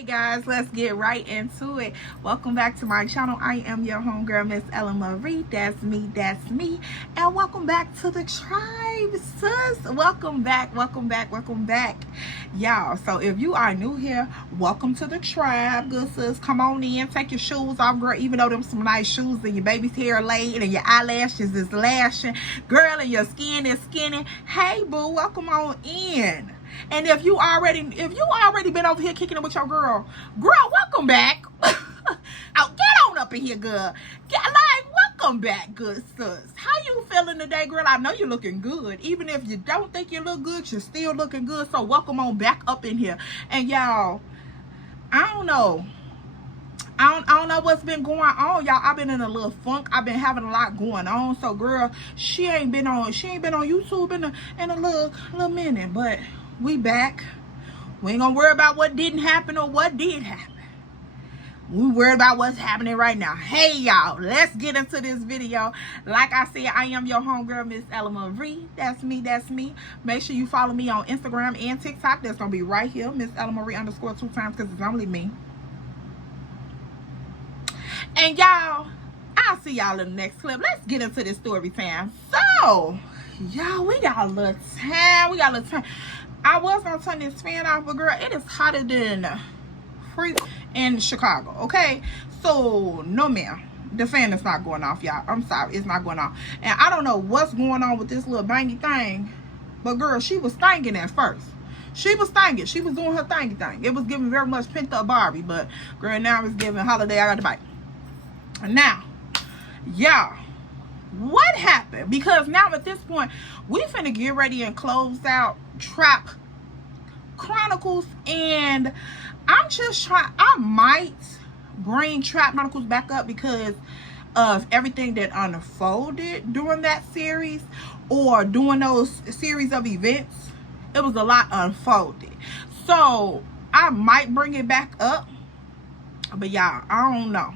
Hey guys, let's get right into it. Welcome back to my channel. I am your homegirl, Miss Ella Marie. That's me. And welcome back to the tribe, sis. Welcome back. Y'all, so if you are new here, welcome to the tribe, good sis. Come on in, take your shoes off, girl. Even though them some nice shoes and your baby's hair laid and your eyelashes is lashing, girl, and your skin is skinny. Hey boo, welcome on in. And if you already been over here kicking it with your girl, welcome back. Oh, get on up in here, girl. Welcome back, good sis. How you feeling today, girl? I know you're looking good. Even if you don't think you look good, you're still looking good. So welcome on back up in here. And y'all, I don't know what's been going on, y'all. I've been in a little funk. I've been having a lot going on. So girl, she ain't been on YouTube in a little minute, but we back. We ain't gonna worry about what didn't happen or what did happen. We worried about what's happening right now. Hey y'all, let's get into this video. Like I said, I am your homegirl, Miss Ella Marie. That's me. Make sure you follow me on Instagram and TikTok. That's gonna be right here, Miss Ella Marie _ 2 times, because it's only me. And y'all, I'll see y'all in the next clip. Let's get into this story time. So, y'all, we got a little time. I was gonna turn this fan off, but girl, it is hotter than freak in Chicago, okay? So, no ma'am, the fan is not going off, y'all. I'm sorry, it's not going off. And I don't know what's going on with this little bangy thing, but girl, she was stinging at first. She was stinging. She was doing her thingy thing. It was giving very much pent up Barbie, but girl, now it's giving holiday, I got to bite. Now, y'all, what happened? Because now at this point, we finna get ready and close out Trap Chronicles, and I'm just trying. I might bring Trap Chronicles back up because of everything that unfolded during that series, or during those series of events. It was a lot unfolded, so I might bring it back up. But y'all, I don't know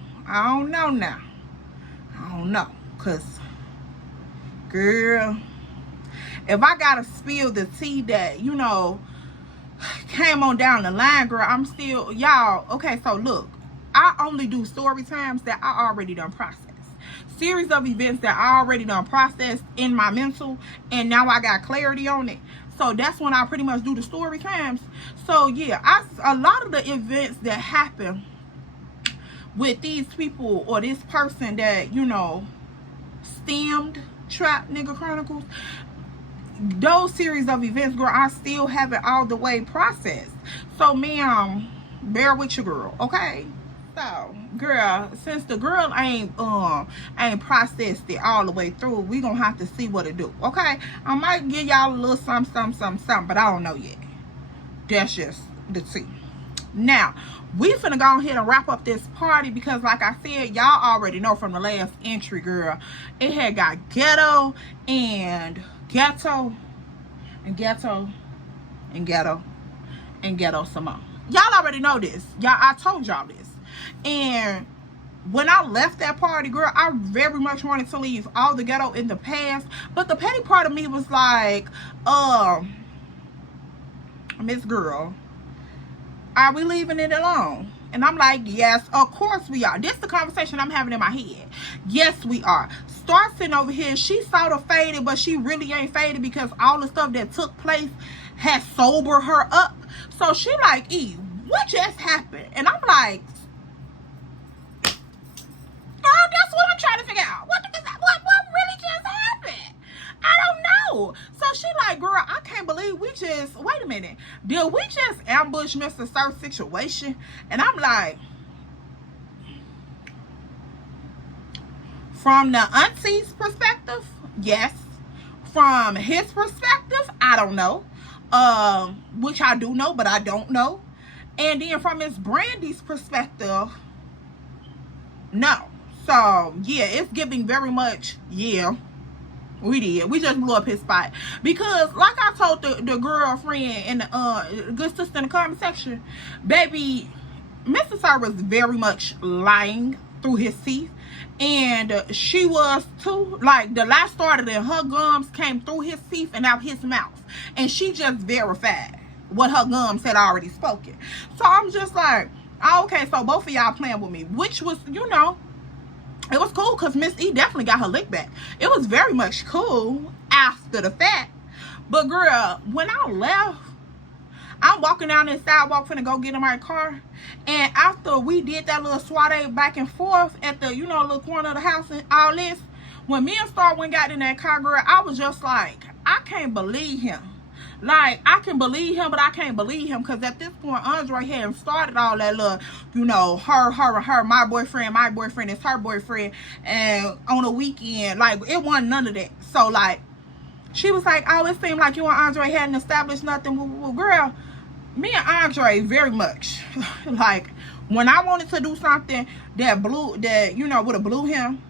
now. I don't know, cause girl, if I gotta spill the tea that, you know, came on down the line, girl, I'm still, y'all, okay, so look, I only do story times that I already done processed. Series of events that I already done processed in my mental, and now I got clarity on it. So that's when I pretty much do the story times. So yeah, a lot of the events that happen with these people or this person that, you know, stemmed Trap Nigga Chronicles, those series of events, girl, I still haven't all the way processed. So ma'am, bear with your girl, okay? So girl, since the girl ain't processed it all the way through, we gonna have to see what it do, okay? I might give y'all a little something, but I don't know yet. That's just the tea. Now, we finna go ahead and wrap up this party because, like I said, y'all already know from the last entry, girl, it had got ghetto some more. Y'all already know this. Y'all, I told y'all this. And when I left that party, girl, I very much wanted to leave all the ghetto in the past. But the petty part of me was like, Miss Girl, are we leaving it alone? And I'm like, yes, of course we are. This is the conversation I'm having in my head. Yes, we are. Star sitting over here, she sort of faded, but she really ain't faded because all the stuff that took place has sobered her up. So she like, E, what just happened? And I'm like, girl, that's what I'm trying to figure out. What really just happened? I don't know. So she like, girl, I can't believe we just, wait a minute, did we just ambush Mr. Sir's situation? And I'm like, from the auntie's perspective, yes. From his perspective, I don't know. Which I do know, but I don't know. And then from Miss Brandy's perspective, no. So yeah, it's giving very much, yeah. We did. We just blew up his spot. Because, like I told the girlfriend and the good sister in the comment section, baby, Mr. Sir was very much lying through his teeth. And she was too. Like, the lie started and her gums came through his teeth and out his mouth. And she just verified what her gums had already spoken. So I'm just like, oh, okay, so both of y'all playing with me, which was, you know, it was cool because Miss E definitely got her lick back. It was very much cool after the fact. But girl, when I left, I'm walking down this sidewalk finna go get in my car. And after we did that little swat back and forth at the, you know, little corner of the house and all this, when me and Star went got in that car, girl, I was just like, I can't believe him. Like, I can believe him, but I can't believe him. Because at this point, Andre hadn't started all that little, you know, her, my boyfriend is her boyfriend. And on the weekend, like, it wasn't none of that. So, like, she was like, oh, it seemed like you and Andre hadn't established nothing. Well, girl, me and Andre very much, like, when I wanted to do something that, you know, would have blew him,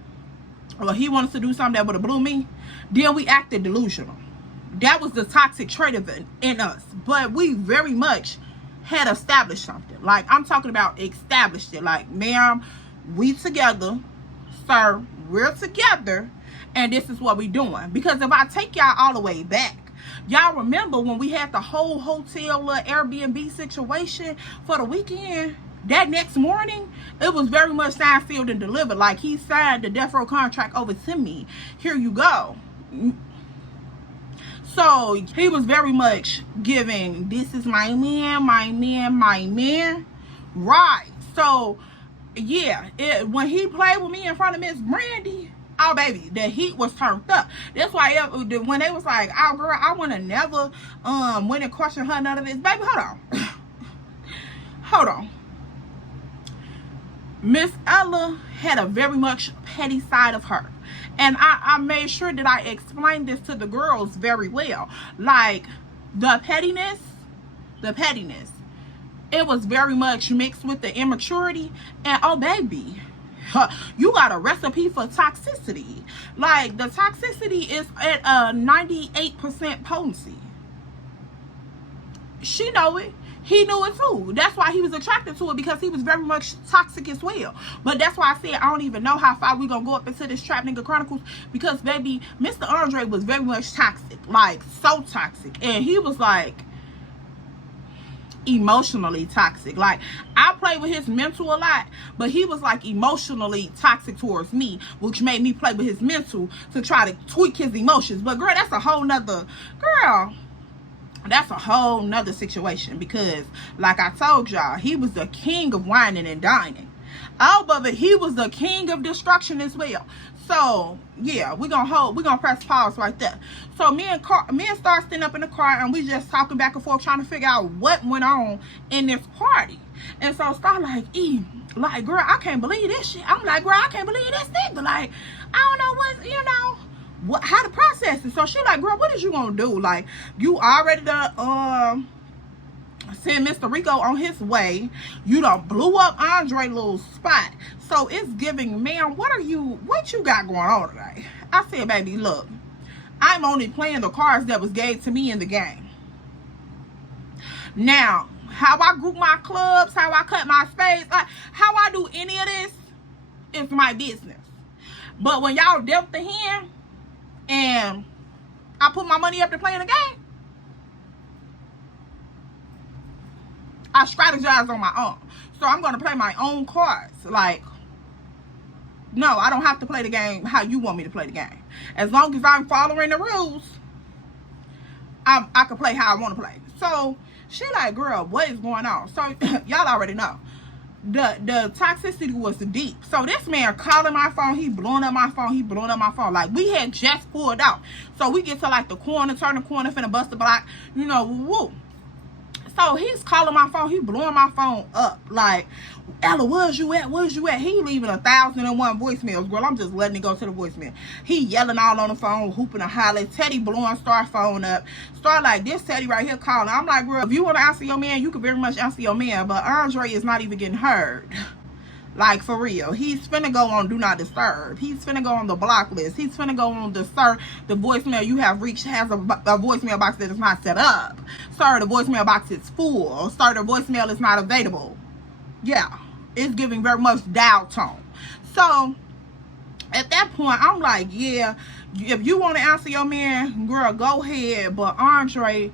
or he wanted to do something that would have blew me, then we acted delusional. That was the toxic trait of it in us. But we very much had established something. Like, I'm talking about established it. Like, ma'am, we together. Sir, we're together. And this is what we doing. Because if I take y'all all the way back, y'all remember when we had the whole hotel Airbnb situation for the weekend? That next morning, it was very much signed, sealed, and delivered. Like, he signed the death row contract over to me. Here you go. So he was very much giving, this is my man, my man, my man. Right. So, yeah, when he played with me in front of Miss Brandy, oh, baby, the heat was turned up. That's why when they was like, oh, girl, I want to never went and question her, none of this. Baby, hold on. Hold on. Miss Ella had a very much petty side of her. And I made sure that I explained this to the girls very well. Like, the pettiness, it was very much mixed with the immaturity. And, oh, baby, you got a recipe for toxicity. Like, the toxicity is at a 98% potency. She know it. He knew it too. That's why he was attracted to it, because he was very much toxic as well. But that's why I said I don't even know how far we gonna go up into this Trap Nigga Chronicles, because baby, Mr. Andre was very much toxic, like so toxic, and he was like emotionally toxic. Like, I play with his mental a lot, but he was like emotionally toxic towards me, which made me play with his mental to try to tweak his emotions. But girl, that's a whole nother situation, because like I told y'all, he was the king of whining and dining. Oh, but he was the king of destruction as well. So yeah, we're gonna press pause right there. So me and Star standing up in the car, and we just talking back and forth, trying to figure out what went on in this party. And so Star like, like, girl, I can't believe this shit. I'm like, girl, I can't believe this nigga. Like, I don't know what, you know, how to process it. So she like, girl, what is you gonna do? Like, you already done send Mr. Rico on his way. You done blew up Andre little spot. So it's giving, man, what you got going on today? I said, baby, look, I'm only playing the cards that was gave to me in the game. Now, how I group my clubs, how I cut my spades, like, how I do any of this is my business. But when y'all dealt the hand and I put my money up to play in the game, I strategize on my own. So I'm going to play my own cards. Like, no, I don't have to play the game how you want me to play the game. As long as I'm following the rules, I can play how I want to play. So she like, girl, what is going on? So y'all already know. The toxicity was deep. So this man calling my phone, he blowing up my phone, Like, we had just pulled out. So we get to like the corner, turn the corner, finna bust the block, you know, woo. So he's calling my phone, he blowing my phone up. Like, Ella, where's you at? He leaving 1,001 voicemails, girl. I'm just letting it go to the voicemail. He yelling all on the phone, hooping and hollering. Teddy blowing Star phone up. Star like, this Teddy right here calling. I'm like, girl, if you want to answer your man, you can very much answer your man. But Andre is not even getting heard. Like, for real. He's finna go on Do Not Disturb. He's finna go on the block list. He's finna go on the, sir, the voicemail you have reached has a voicemail box that is not set up. Sir, the voicemail box is full. Sir, the voicemail is not available. Yeah. It's giving very much dial tone. So, at that point, I'm like, yeah, if you want to answer your man, girl, go ahead. But Andre,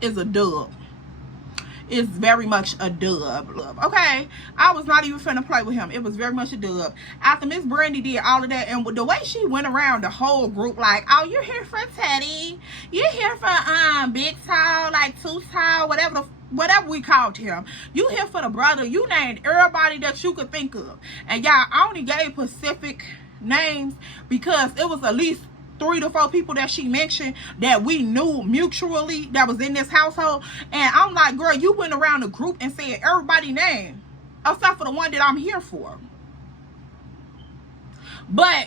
is a dub. It's very much a dub. Okay, I was not even finna play with him. It was very much a dub. After Miss Brandy did all of that, and the way she went around the whole group, like, oh, you're here for Teddy, you're here for Big Tall, like Too Tall, whatever we called him. You here for the brother. You named everybody that you could think of. And y'all, I only gave specific names because it was at least 3 to 4 people that she mentioned that we knew mutually that was in this household. And I'm like, girl, you went around the group and said everybody's name except for the one that I'm here for. But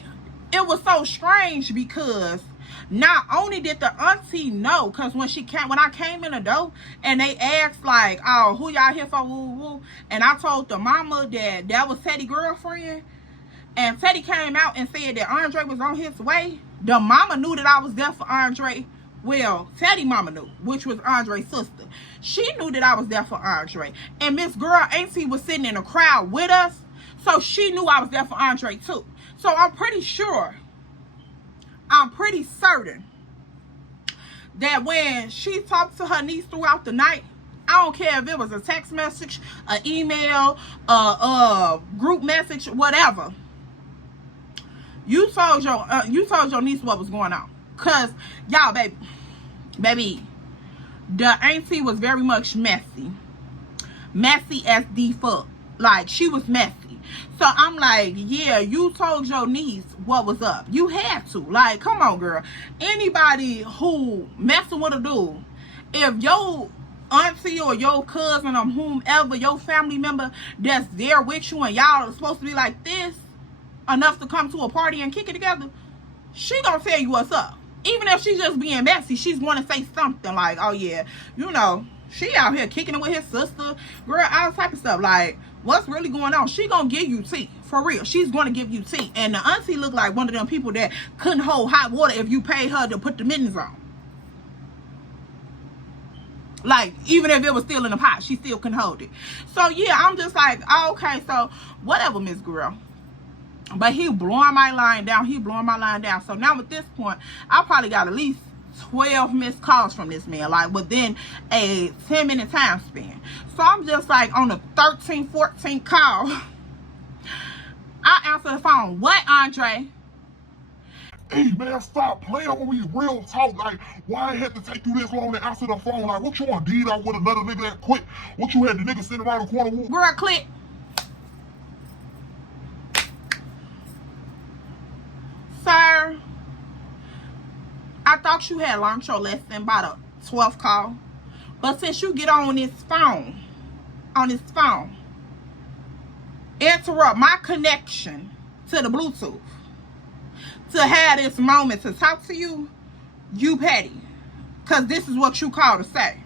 it was so strange because not only did the auntie know, because when I came in the door and they asked like, oh, who y'all here for, woo woo, and I told the mama that was Teddy's girlfriend, and Teddy came out and said that Andre was on his way. The mama knew that I was there for Andre. Well, Teddy mama knew, which was Andre's sister. She knew that I was there for Andre. And Miss Girl Auntie was sitting in the crowd with us, so she knew I was there for Andre too. So I'm pretty certain that when she talked to her niece throughout the night, I don't care if it was a text message, an email, a group message, whatever, you told your niece what was going on. Cause y'all, baby, the auntie was very much messy as the fuck. Like, she was messy. So I'm like, yeah, you told your niece what was up. You had to. Like, come on, girl. Anybody who messing with a dude, if your auntie or your cousin or whomever, your family member that's there with you and y'all are supposed to be like this enough to come to a party and kick it together, she gonna tell you what's up. Even if she's just being messy, she's gonna say something like, oh yeah, you know, she out here kicking it with his sister, girl, all type of stuff. Like, what's really going on? She gonna give you tea, for real. She's gonna give you tea. And the auntie looked like one of them people that couldn't hold hot water if you paid her to put the mittens on. Like, even if it was still in the pot, she still couldn't hold it. So yeah, I'm just like, oh, okay, so whatever, Miss Girl. But he blowing my line down. So now at this point, I probably got at least 12 missed calls from this man, like within a 10-minute time span. So I'm just like on the 13th, 14th call, I answer the phone. What, Andre? Hey man, stop playing when we real talk. Like, why I had to take you this long to answer the phone? Like, what you want, did out with another nigga that quick? What you had the nigga sitting around the corner with? Girl, click. Sir, I thought you had learned your lesson by the 12th call. But since you get on this phone, interrupt my connection to the Bluetooth to have this moment to talk to you, you petty. Because this is what you call to say.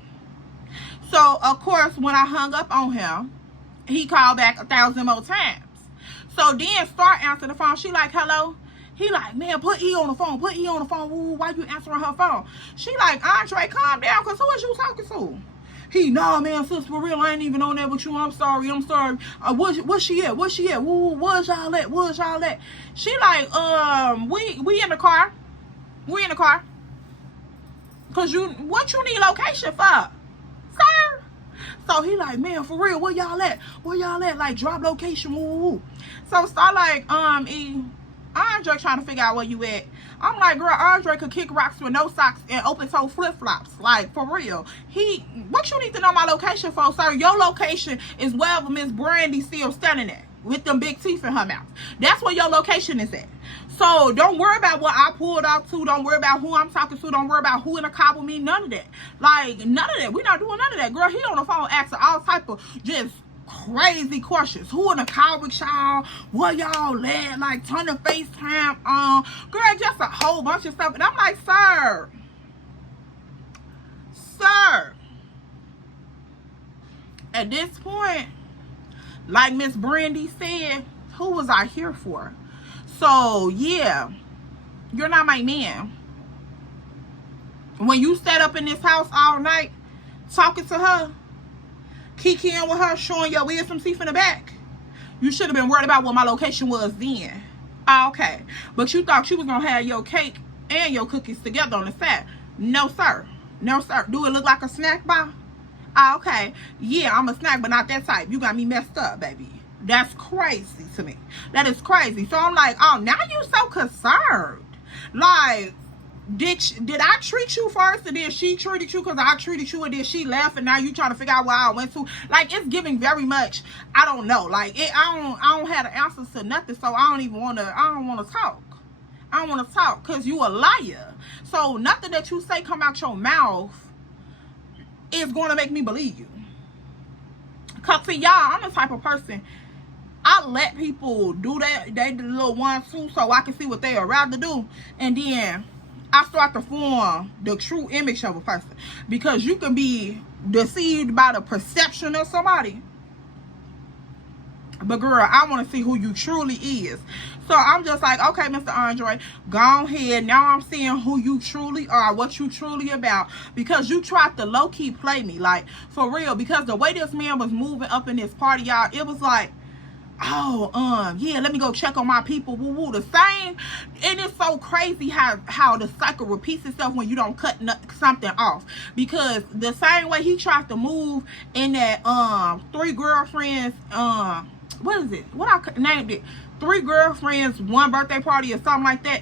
So, of course, when I hung up on him, he called back 1,000 more times. So then Star answered the phone. She like, hello? He like, man, put E on the phone. Ooh, why you answering her phone? She like, Andre, calm down, because who is you talking to? He, nah, man, sis, for real, I ain't even on that with you. I'm sorry. Where's she at? Woo, where's y'all at? She like, we in the car. Cause what you need location for? Sir? So he like, man, for real, where y'all at? Like, drop location, woo. So Star like, Andre trying to figure out where you at. I'm like, girl, Andre could kick rocks with no socks and open toe flip-flops. Like, for real. What you need to know my location for, sir? Your location is wherever Miss Brandy still standing at with them big teeth in her mouth. That's where your location is at. So don't worry about what I pulled out to. Don't worry about who I'm talking to. Don't worry about who in the car with me. None of that. Like, none of that. We're not doing none of that. Girl, he on the phone asking all type of just crazy questions. Who in the car with y'all? Where y'all at? Like, turn the FaceTime on. Girl, just a whole bunch of stuff. And I'm like, sir, at this point, like Miss Brandy said, who was I here for? So yeah, you're not my man. When you sat up in this house all night talking to her, kikiing with her, showing your wisdom teeth in the back, you should have been worried about what my location was then. Okay, but you thought you was gonna have your cake and your cookies together on the side. No, sir. No, sir. Do it look like a snack bar? Ah, okay. Yeah, I'm a snack, but not that type. You got me messed up, baby. That's crazy to me. That is crazy. So I'm like, oh, now you so concerned. Like, did I treat you first and then she treated you because I treated you and then she left and now you trying to figure out where I went to? Like, it's giving very much, I don't know. Like, I don't have the answers to nothing, so I don't want to talk. I don't want to talk because you a liar. So nothing that you say come out your mouth is going to make me believe you. Because see, y'all, I'm the type of person, I let people do that, they do the little 1-2 so I can see what they are rather do. And then I start to form the true image of a person. Because you can be deceived by the perception of somebody. But girl, I want to see who you truly is. So I'm just like, okay, Mr. Andre, go ahead. Now I'm seeing who you truly are, what you truly about. Because you tried to low-key play me. Like, for real. Because the way this man was moving up in this party, y'all, it was like, oh, yeah, let me go check on my people. Woo woo. The same, and it's so crazy how the cycle repeats itself when you don't cut something off. Because the same way he tried to move in that 3 girlfriends, what is it? What I named it? 3 girlfriends, 1 birthday party or something like that.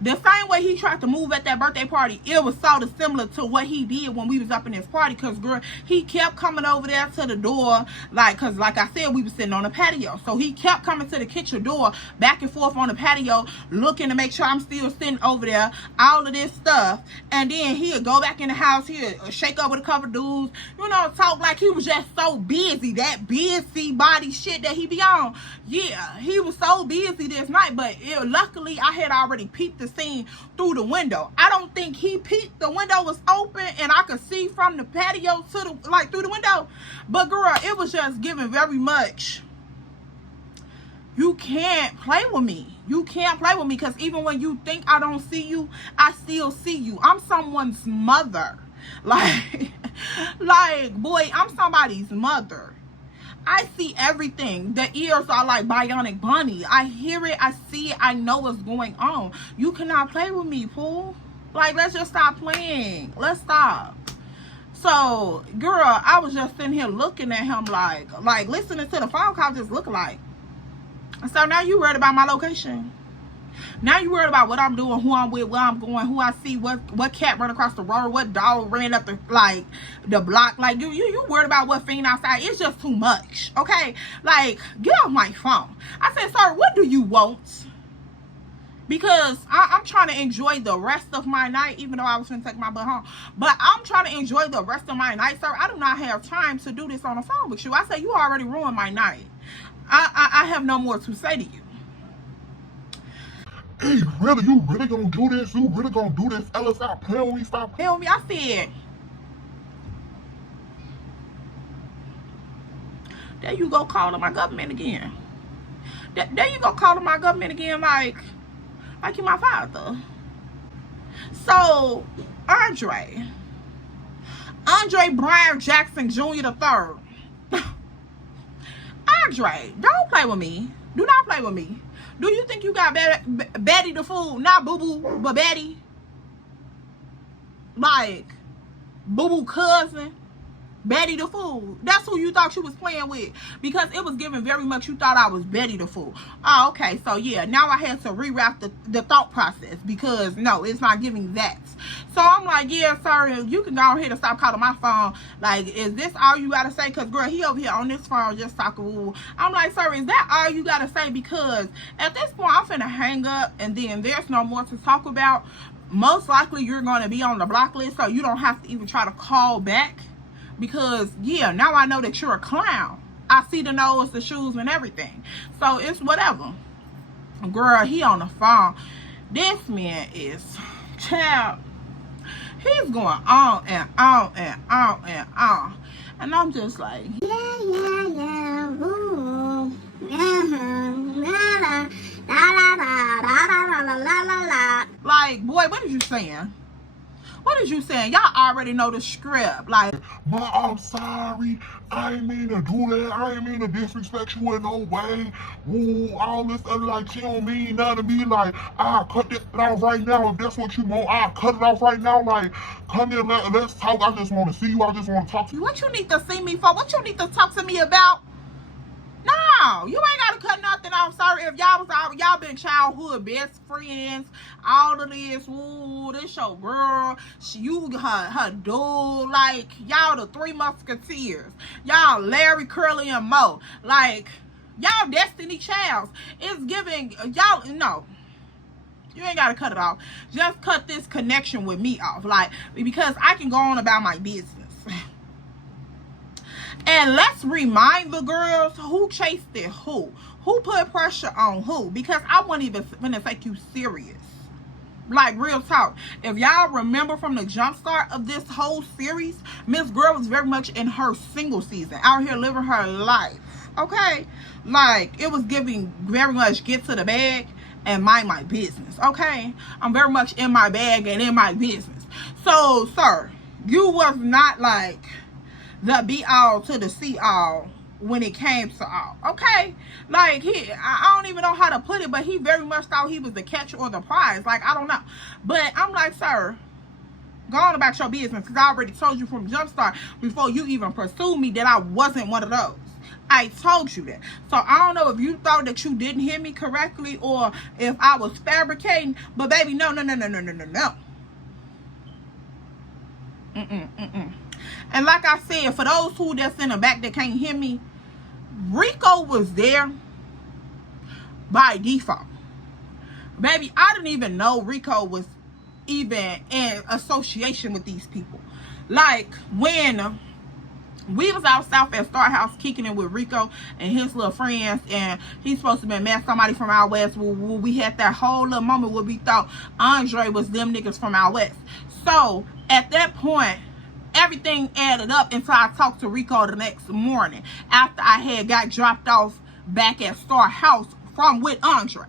The same way he tried to move at that birthday party, it was sort of similar to what he did when we was up in this party. Because, girl, he kept coming over there to the door. Like, because, like I said, we was sitting on the patio. So, he kept coming to the kitchen door, back and forth on the patio, looking to make sure I'm still sitting over there. All of this stuff. And then he'd go back in the house. He'd shake up with a couple dudes. You know, talk like he was just so busy. That busy body shit that he be on. Yeah, he was so busy this night. But luckily, I had already peeped the scene through the window. I don't think he peeped. The window was open and I could see from the patio to the, like, through the window. But girl, it was just giving very much, you can't play with me. You can't play with me, because even when you think I don't see you, I still see you. I'm someone's mother. Like boy, I'm somebody's mother. I see everything. The ears are like bionic bunny. I hear it, I see it, I know what's going on. You cannot play with me, fool. Like, let's just stop playing. Let's stop. So, girl, I was just sitting here looking at him like listening to the phone call, just looking like. So now you worried about my location. Now you worried about what I'm doing, who I'm with, where I'm going, who I see, what cat ran across the road, what dog ran up the block. Like, you worried about what fiend outside. It's just too much, okay? Like, get off my phone. I said, sir, what do you want? Because I'm trying to enjoy the rest of my night, even though I was going to take my butt home. But I'm trying to enjoy the rest of my night, sir. I do not have time to do this on the phone with you. I said, you already ruined my night. I have no more to say to you. Hey, really? You really gonna do this? You really gonna do this? Ella, stop playing with me. Stop playing with me. I said, there you go calling my government again. There you go calling my government again like you're my father. So, Andre Brian Jackson Jr. the third. Andre, don't play with me. Do not play with me. Do you think you got Betty the fool? Not Boo-Boo, but Betty. Like, Boo-Boo cousin. Betty the fool. That's who you thought you was playing with. Because it was giving very much you thought I was Betty the fool. Oh, okay. So, yeah. Now I had to reroute the thought process. Because, no, it's not giving that. So, I'm like, yeah, sir, you can go ahead and stop calling my phone. Like, is this all you got to say? Because, girl, he over here on this phone just talking. I'm like, sir, is that all you got to say? Because at this point, I'm finna hang up. And then there's no more to talk about. Most likely, you're going to be on the block list. So, you don't have to even try to call back. Because, yeah, now I know that you're a clown. I see the nose, the shoes, and everything. So, it's whatever. Girl, he on the phone. This man is, child, he's going on and on and on and on. And I'm just like, yeah, ooh, la, la, la, la, la, la, la, la, la. Like, boy, what are you saying? What is you saying? Y'all already know the script. Like, Ma, I'm sorry. I ain't mean to do that. I ain't mean to disrespect you in no way. Ooh, all this other, like, she don't mean nothing to me. Like, I'll cut it off right now. If that's what you want, I'll cut it off right now. Like, come here, let's talk. I just want to see you. I just want to talk to you. what you need to see me for? What you need to talk to me about? No, you ain't gotta cut nothing off. Sorry if y'all been childhood best friends. All of this, ooh, this your girl. Her dude. Like, y'all the Three Musketeers. Y'all Larry, Curly, and Moe. Like, y'all Destiny Childs. It's giving y'all no. You ain't gotta cut it off. Just cut this connection with me off. Like, because I can go on about my business. And let's remind the girls who chased it who put pressure on who, because I wasn't even gonna take you serious. Like, real talk. If y'all remember from the jump start of this whole series, Miss Girl was very much in her single season, out here living her life. Okay? Like, it was giving very much get to the bag and mind my business. Okay? I'm very much in my bag and in my business. So, sir, you was not like the be all to the see all when it came to all. Okay? Like, I don't even know how to put it, but he very much thought he was the catch or the prize. Like, I don't know. But I'm like, sir, go on about your business, because I already told you from Jumpstart before you even pursued me that I wasn't one of those. I told you that. So I don't know if you thought that you didn't hear me correctly or if I was fabricating, but baby, no. And like I said, for those who that's in the back that can't hear me, Rico was there by default. Baby, I didn't even know Rico was even in association with these people. Like, when we was out south at Star House kicking it with Rico and his little friends, and he's supposed to be met somebody from out west. We had that whole little moment where we thought Andre was them niggas from out west. So at that point, everything added up until I talked to Rico the next morning after I had got dropped off back at Star House with Andre.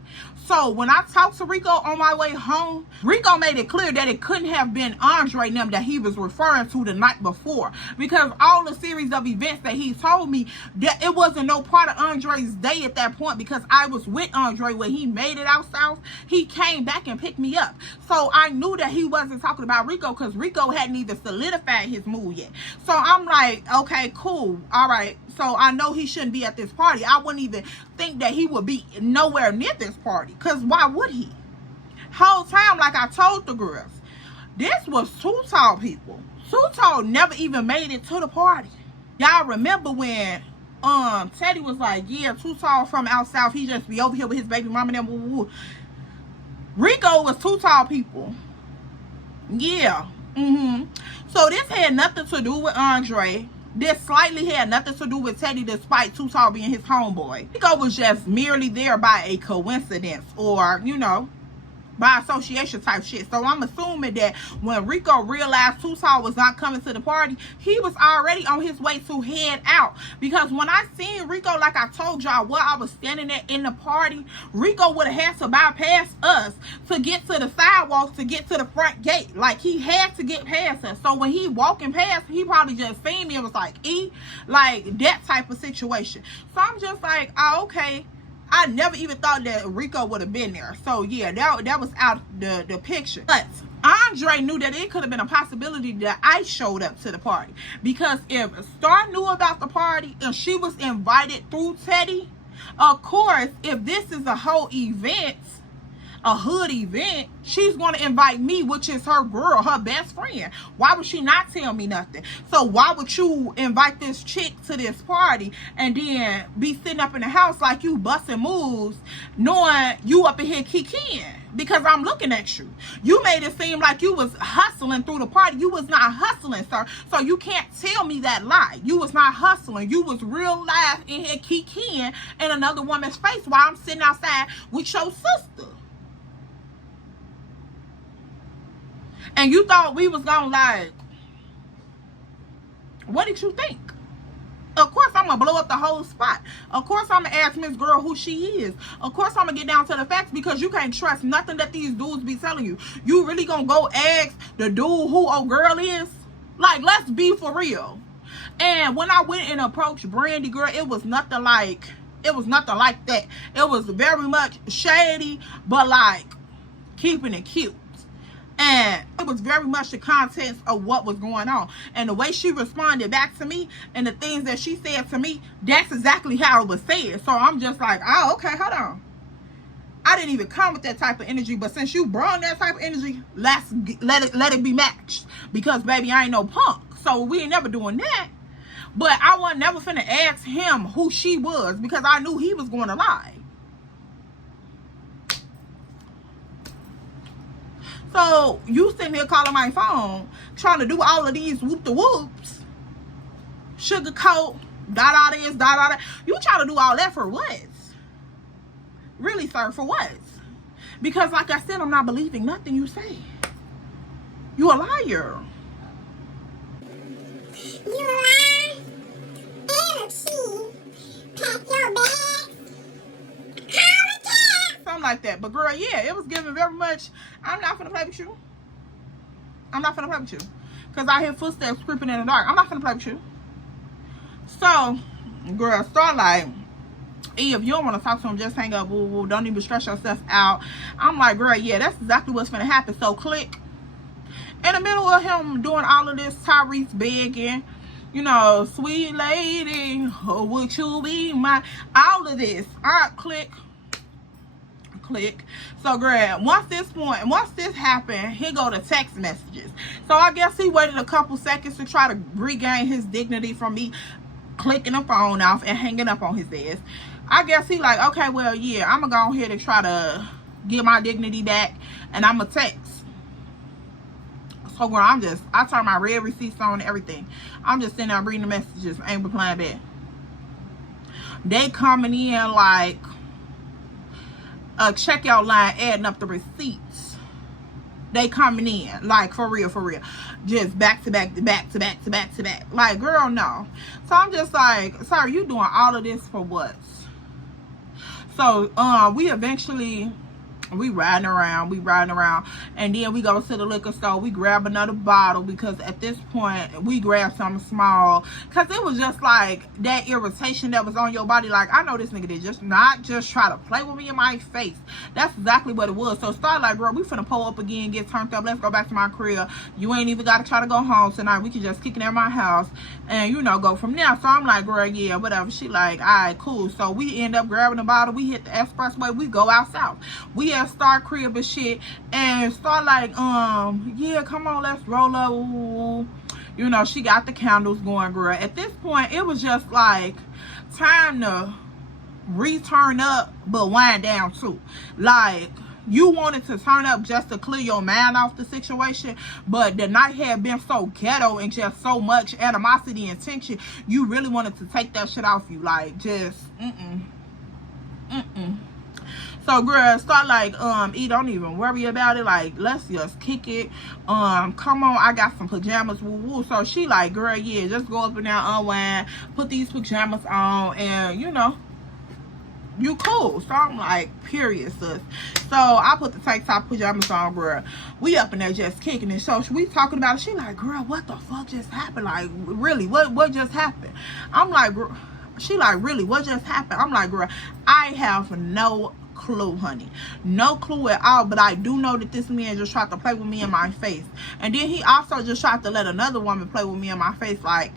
So when I talked to Rico on my way home, Rico made it clear that it couldn't have been Andre and them that he was referring to the night before, because all the series of events that he told me, that it wasn't no part of Andre's day at that point, because I was with Andre when he made it out south. He came back and picked me up. So I knew that he wasn't talking about Rico, because Rico hadn't even solidified his mood yet. So I'm like, okay, cool, all right. So I know he shouldn't be at this party. I wouldn't even think that he would be nowhere near this party, because why would he? Whole time, like I told the girls, this was Too Tall people. Too Tall never even made it to the party. Y'all remember when Teddy was like, yeah, Too Tall from out south, he just be over here with his baby mama and them. Woo, woo. Rico was Too Tall people. Yeah. So this had nothing to do with Andre. This slightly had nothing to do with Teddy, despite Too Tall being his homeboy. Rico was just merely there by a coincidence, or, you know, by association type shit. So I'm assuming that when Rico realized Too Tall was not coming to the party, he was already on his way to head out. Because when I seen Rico, like I told y'all, where I was standing at in the party, Rico would have had to bypass us to get to the sidewalk, to get to the front gate. Like, he had to get past us. So when he walking past, he probably just seen me and was like, like that type of situation. So I'm just like, oh, okay. I never even thought that Rico would have been there. So yeah, that was out the picture. But Andre knew that it could have been a possibility that I showed up to the party. Because if Star knew about the party and she was invited through Teddy, of course, if this is a whole event, a hood event, she's going to invite me, which is her girl, her best friend. Why would she not tell me nothing? So why would you invite this chick to this party and then be sitting up in the house like you busting moves, knowing you up in here kicking? Because I'm looking at you. You made it seem like you was hustling through the party. You was not hustling, sir. So you can't tell me that lie. You was not hustling. You was real live in here kicking in another woman's face while I'm sitting outside with your sister. And you thought we was gonna, like, what did you think? Of course, I'm going to blow up the whole spot. Of course, I'm going to ask Miss Girl who she is. Of course, I'm going to get down to the facts because you can't trust nothing that these dudes be telling you. You really going to go ask the dude who old girl is? Like, let's be for real. And when I went and approached Brandy, girl, it was nothing like that. It was very much shady, but like keeping it cute. And it was very much the contents of what was going on. And the way she responded back to me and the things that she said to me, that's exactly how it was said. So I'm just like, oh, okay, hold on. I didn't even come with that type of energy. But since you brought that type of energy, let it be matched. Because, baby, I ain't no punk. So we ain't never doing that. But I wasn't never finna ask him who she was because I knew he was going to lie. So, you sitting here calling my phone, trying to do all of these whoop-de-whoops, sugarcoat, da-da this, da-da that. You trying to do all that for what? Really, sir, for what? Because, like I said, I'm not believing nothing you say. You a liar. You a liar and a cheat. Pack your bags. Something like that. But girl, yeah, it was giving very much. I'm not finna play with you. I'm not finna play with you. Because I hear footsteps creeping in the dark. I'm not finna play with you. So, girl, Starlight, if you don't want to talk to him, just hang up. Woo, woo. Don't even stress yourself out. I'm like, girl, yeah, that's exactly what's finna happen. So, click. In the middle of him doing all of this, Tyrese begging, you know, sweet lady, would you be my, all of this. All right, click. So girl, once this happened, he go to text messages. So I guess he waited a couple seconds to try to regain his dignity from me clicking the phone off and hanging up on his ass. I guess he like, okay, well, yeah, I'm gonna go ahead and try to get my dignity back, and I'm gonna text. So girl, I turn my red receipts on and everything. I'm just sitting there reading the messages, ain't replying back. They coming in like a checkout line adding up the receipts. They coming in like for real, just back to back. Like, girl, no. So I'm just like, sorry, you doing all of this for what? So we riding around, and then we go to the liquor store. We grab another bottle because at this point we grabbed something small because it was just like that irritation that was on your body. Like, I know this nigga did not just try to play with me in my face. That's exactly what it was. So start like, girl, we finna pull up again, get turned up. Let's go back to my crib. You ain't even gotta try to go home tonight. We can just kick it at my house and, you know, go from there. So I'm like, girl, yeah, whatever. She like, all right, cool. So we end up grabbing the bottle. We hit the expressway. We go out south. We at Star crib and shit, and Star like, yeah, come on, let's roll up. Ooh. You know, she got the candles going, girl. At this point, it was just like time to return up, but wind down too. Like, you wanted to turn up just to clear your mind off the situation, but the night had been so ghetto and just so much animosity and tension, you really wanted to take that shit off you. Like, just So girl, start like, E, don't even worry about it. Like, let's just kick it. Come on, I got some pajamas, woo woo. So she like, girl, yeah, just go up and down, unwind, put these pajamas on, and you know, you cool. So I'm like, period, sis. So I put the tank top pajamas on, girl. We up in there just kicking it. So we talking about it. She like, girl, what the fuck just happened? Like, really, what just happened? I'm like, girl. She like, really, what just happened? I'm like, girl, I have no clue, honey. No clue at all. But I do know that this man just tried to play with me in my face. And then he also just tried to let another woman play with me in my face. Like,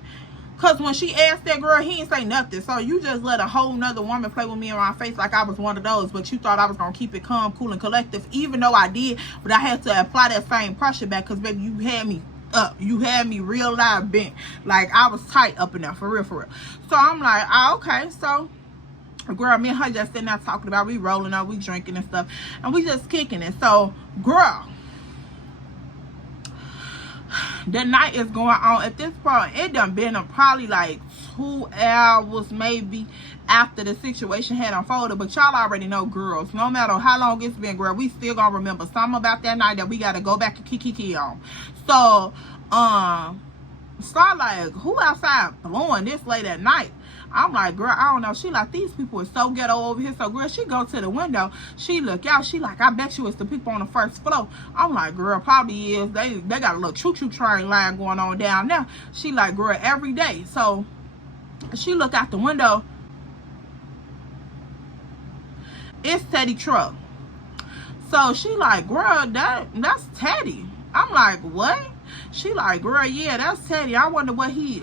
because when she asked that girl, he didn't say nothing. So you just let a whole nother woman play with me in my face like I was one of those. But you thought I was going to keep it calm, cool, and collective. Even though I did. But I had to apply that same pressure back. Because, baby, you had me up. You had me real live bent. Like, I was tight up in there. For real. So I'm like, oh, okay. So girl, me and her just sitting there talking about, we rolling up, we drinking and stuff, and we just kicking it. So girl, the night is going on. At this point, it done been probably like 2 hours maybe after the situation had unfolded. But y'all already know, girls, no matter how long it's been, girl, we still gonna remember something about that night that we gotta go back and kiki on. So start like, who outside blowing this late at night? I'm like, girl, I don't know. She like, these people are so ghetto over here. So, girl, she go to the window. She look out. She like, I bet you it's the people on the first floor. I'm like, girl, probably is. They got a little choo-choo train line going on down there. She like, girl, every day. So, she look out the window. It's Teddy truck. So, she like, girl, that's Teddy. I'm like, what? She like, girl, yeah, that's Teddy. I wonder what he,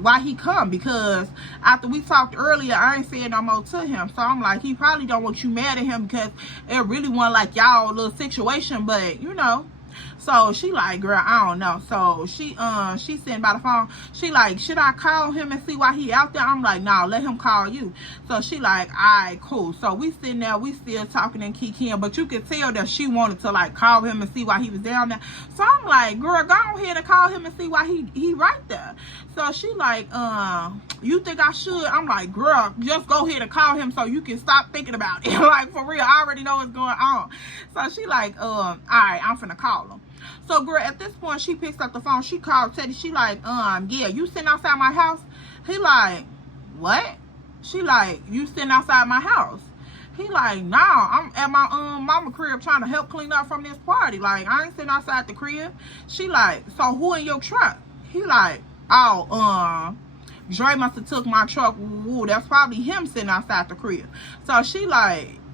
why he come, because after we talked earlier, I ain't saying no more to him. So I'm like, he probably don't want you mad at him because it really wasn't like y'all little situation, but So she like, girl, I don't know. So she sitting by the phone. She like, should I call him and see why he out there? I'm like, nah, let him call you. So she like, all right, cool. So we sitting there, we still talking and kikiing, but you could tell that she wanted to like call him and see why he was down there. So I'm like, girl, go ahead and call him and see why he right there. So she like, you think I should? I'm like, girl, just go ahead and call him so you can stop thinking about it. Like, for real, I already know what's going on. So she like, all right, I'm finna call him. So, girl, at this point, she picks up the phone. She called Teddy. She like, yeah, you sitting outside my house? He like, what? She like, you sitting outside my house? He like, nah, I'm at my mama crib trying to help clean up from this party. Like, I ain't sitting outside the crib. She like, so who in your truck? He like, oh, Dre must have took my truck. Ooh, that's probably him sitting outside the crib. So she like,